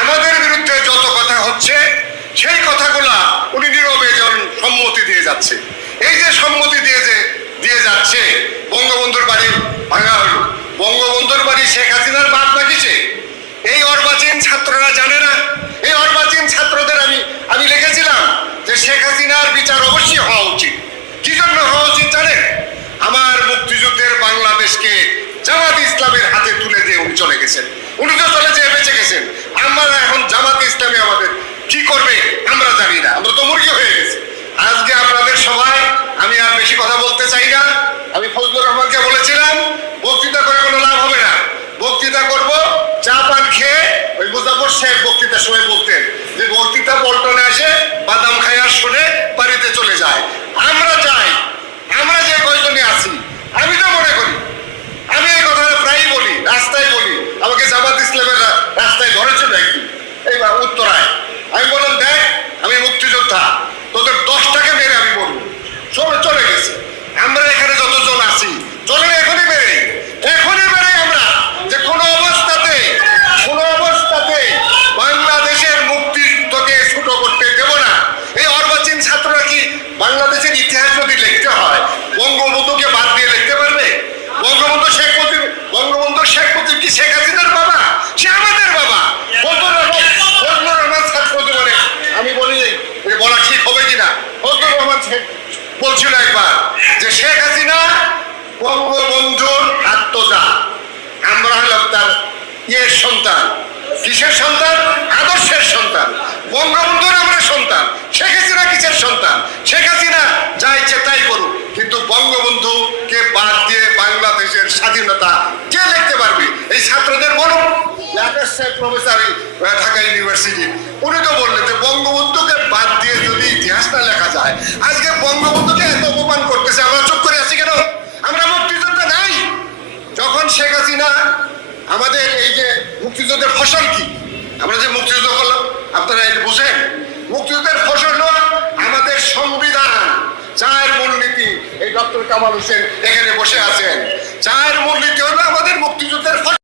আমাদের বিরুদ্ধে যত কথা হচ্ছে, সেই কথাগুলা উনি নীরবে সম্মতি দিয়ে যাচ্ছে। এই যে সম্মতি দিয়ে দিয়ে যাচ্ছে, বঙ্গবন্ধুর বাড়ি ভাঙা হলো। বঙ্গবন্ধুর বাড়ি শেখ হাসিনার বাদ বাকিছে শেখ হাসিনার বিচার অবশ্যই হওয়া উচিত। কি জন্য হওয়া উচিত জানেন? আমার মুক্তিযুদ্ধের বাংলাদেশকে জামাত ইসলামের হাতে তুলে দিয়ে উনি চলে গেছেন। উনি তো চলে যেয়ে বেঁচে গেছেন। আমরা এখন জামাত ইসলামী আমাদের কি করবে আমরা জানি না। আমরা তো মুরগি হয়ে গেছি। আজকে আপনাদের সবাই, আমি আর বেশি কথা বলতে চাই না। আমি ফজলুর রহমানকে বলেছিলাম, বক্তৃতা করে কোনো লাভ হবে না। বক্তৃতা করব, চা পান খেয়ে ওই মুজাফর সাহেব বক্তৃতার সময় বলতেন। যে বক্তৃতা পল্টনে আসে বাদাম খায় আর শুনে বাড়িতে চলে যায় আমরা চাই আমরা যে কয়জনে আছি আমি তো মনে করি আমি এই কথাটা প্রায়ই বলি রাস্তায় বলি আমাকে জামাত ইসলামের রা- রাস্তায় ধরেছিল একদিন এই বা উত্তরায় আমি বললাম দেখ আমি মুক্তিযোদ্ধা তোদের দশটাকে মেরে আমি বলব চলে চলে গেছে। আমরা এখানে যতজন আছি চলে এখনই মেরে এখনই মেরে আমরা যে কোনো অবস্থাতে কোনো অবস্থাতে বাংলাদেশের মুক্তিযুদ্ধকে ছোট করতে দেব না। এই অর্বাচীন ছাত্ররা কি বাংলাদেশের ইতিহাস যদি লিখতে হয় বঙ্গবন্ধুকে বাদ দিয়ে লিখতে পারবে বঙ্গবন্ধু শেখ মুজিব বঙ্গবন্ধু শেখ মুজিব কি শেখ হাসিনার বাবা সে আমাদের বাবা ফজলুর রহমান ফজলুর রহমান ছাত্র জীবনে আমি বলি এ বলা ঠিক হবে কিনা ফজলুর রহমান শেখ বলছিল একবার যে শেখ হাসিনা বঙ্গবন্ধুর আত্মজা। আমরা হলাম তার ইয়ের সন্তান। কিসের সন্তান? আদর্শের সন্তান। বঙ্গবন্ধুর আমরা সন্তান। শেখ হাসিনা কিসের সন্তান? শেখ হাসিনা যা ইচ্ছে তাই করুক। কিন্তু বঙ্গবন্ধুকে বাদ দিয়ে বাংলাদেশের স্বাধীনতা কে লিখতে পারবে? এই ছাত্রদের বলুন। Professor, Dhaka university. উনি তো বললেন যে বঙ্গবন্ধুকে বাদ দিয়ে ইতিহাসটা লেখা যায়। আজকে বঙ্গবন্ধুকে এত অপমান করতেছে, আমরা চুপ করে আছি কেন? আমরা মুক্তিযোদ্ধা নাই। যখন শেখ হাসিনা আমাদের এই যে মুক্তিযুদ্ধের ফসল কি? আমরা যে মুক্তিযুদ্ধ করলাম, আপনারা এটা বুঝেন? মুক্তিযুদ্ধের ফসল হলো আমাদের সংবিধান। চার মূলনীতি, এই ডক্টর কামাল হোসেন এখানে বসে আছেন। চার মূলনীতি হলো আমাদের মুক্তিযুদ্ধের